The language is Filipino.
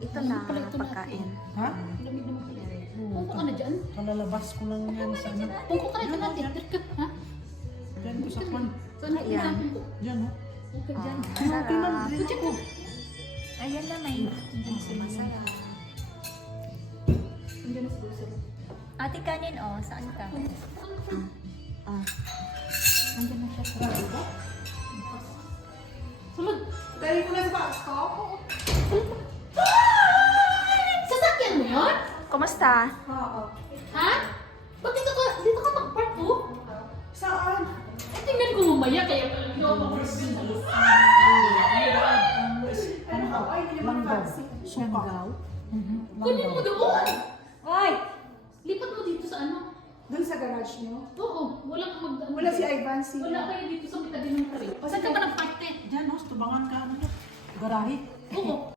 ito na pagkain. Ha? Lamig naman pala. Pungko ka na dyan? Kalalabas ko lang yan sa ano. Pungko ka na dyan natin. Ha? Diyan ko sa kwan. Saan ka Ayan. na pungko? Diyan oh. Okay, dyan. Okay man, Sarap. drink ko. Ayan na may masarap. Andiyan na siguro sila. Ate kanin, oh. Saan ka? Andiyan na siya sa diba? Sulod! Dahil ko na sa box ko. Sasakyan mo yun? Kumusta? Oo. Ha? Ba't dito ka mag-park po? Saan? Eh, tingnan ko mamaya kaya pala hindi ako mag-park. Langgaw. Suka. Kunin mo doon! Ay! Lipat mo dito sa ano? Doon sa garage niyo? Oo, wala kang mag... Wala si Ivan, si... Wala kayo dito sa may tabi ng kare. Saan ka ba nag-park, te? Diyan oh, tubangan ka ano. Garahe. Oo.